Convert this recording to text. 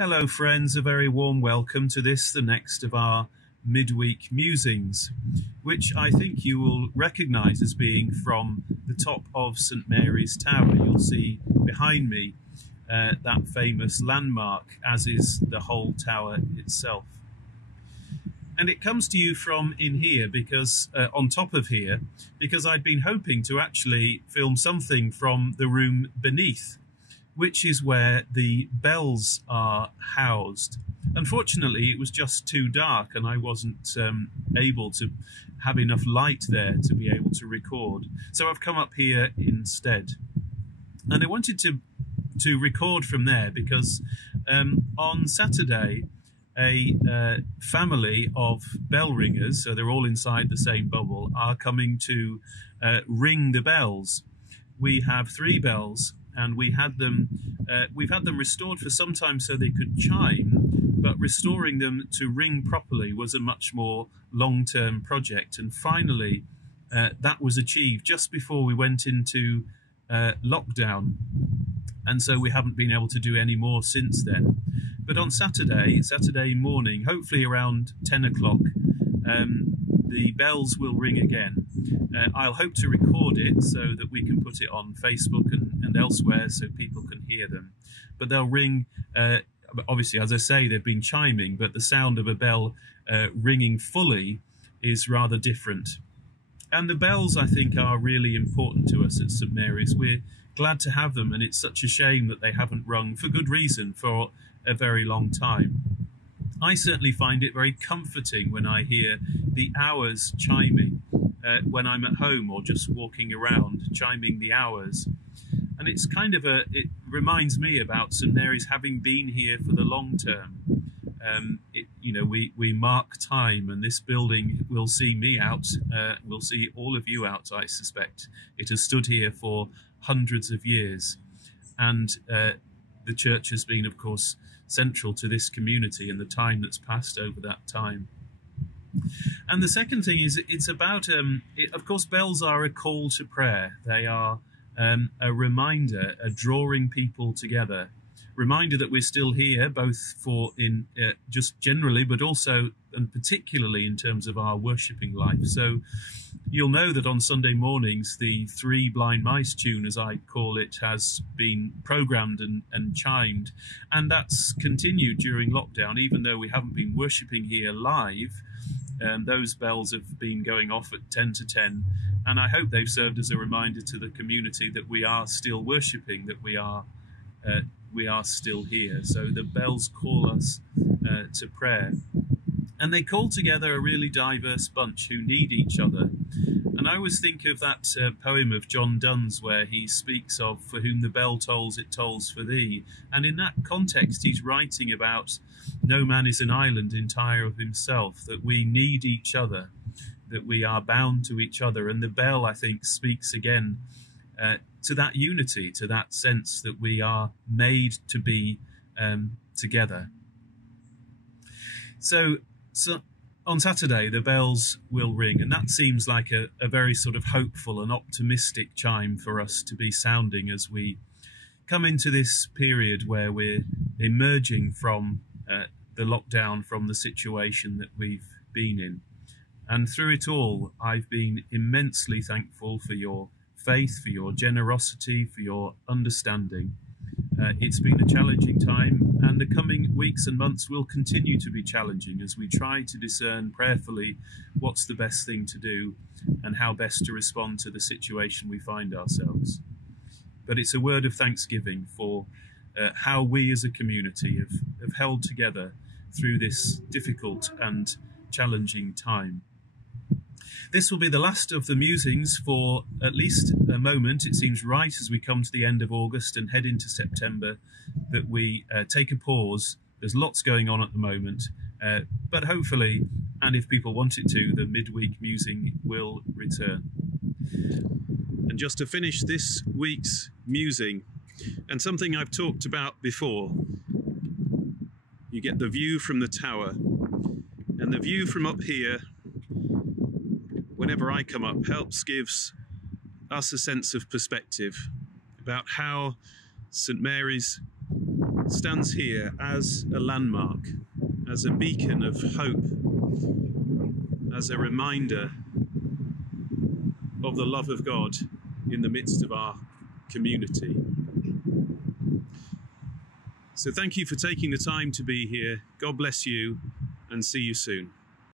Hello friends, a very warm welcome to this, the next of our midweek musings, which I think you will recognise as being from the top of St Mary's Tower. You'll see behind me that famous landmark, as is the whole tower itself. And it comes to you from in here, because on top of here, because I'd been hoping to actually film something from the room beneath, which is where the bells are housed. Unfortunately, it was just too dark and I wasn't able to have enough light there to be able to record. So I've come up here instead. And I wanted to record from there because on Saturday, a family of bell ringers, so they're all inside the same bubble, are coming to ring the bells. We have 3 bells, and we've had them restored for some time so they could chime, but restoring them to ring properly was a much more long-term project. And finally, that was achieved just before we went into lockdown. And so we haven't been able to do any more since then. But on Saturday morning, hopefully around 10 o'clock, the bells will ring again. I'll hope to record it so that we can put it on Facebook and elsewhere so people can hear them. But they'll ring, obviously, as I say, they've been chiming, but the sound of a bell ringing fully is rather different. And the bells, I think, are really important to us at St Mary's. We're glad to have them, and it's such a shame that they haven't rung, for good reason, for a very long time. I certainly find it very comforting when I hear the hours chiming, when I'm at home or just walking around, chiming the hours. And it's kind of it reminds me about St Mary's having been here for the long term. We mark time, and this building will see me out, will see all of you out, I suspect. It has stood here for hundreds of years, and the church has been, of course, central to this community and the time that's passed over that time. And the second thing is, it's about, of course, bells are a call to prayer. They are a reminder, a drawing people together. Reminder that we're still here, both for just generally, but also and particularly in terms of our worshipping life. So you'll know that on Sunday mornings, the 3 Blind Mice tune, as I call it, has been programmed and chimed. And that's continued during lockdown, even though we haven't been worshipping here live. Those bells have been going off at 10 to 10. And I hope they've served as a reminder to the community that we are still worshipping, that we are still here. So the bells call us to prayer. And they call together a really diverse bunch who need each other. And I always think of that poem of John Donne's where he speaks of, "For whom the bell tolls, it tolls for thee." And in that context, he's writing about no man is an island entire of himself, that we need each other, that we are bound to each other. And the bell, I think, speaks again to that unity, to that sense that we are made to be together. So on Saturday, the bells will ring, and that seems like a very sort of hopeful and optimistic chime for us to be sounding as we come into this period where we're emerging from the lockdown, from the situation that we've been in. And through it all, I've been immensely thankful for your faith, for your generosity, for your understanding. It's been a challenging time, and the coming weeks and months will continue to be challenging as we try to discern prayerfully what's the best thing to do and how best to respond to the situation we find ourselves. But it's a word of thanksgiving for how we as a community have held together through this difficult and challenging time. This will be the last of the musings for at least a moment. It seems right as we come to the end of August and head into September that we take a pause. There's lots going on at the moment, but hopefully, and if people want it to, the midweek musing will return. And just to finish this week's musing, and something I've talked about before, you get the view from the tower, and the view from up here, whenever I come up, gives us a sense of perspective about how St Mary's stands here as a landmark, as a beacon of hope, as a reminder of the love of God in the midst of our community. So thank you for taking the time to be here. God bless you, and see you soon.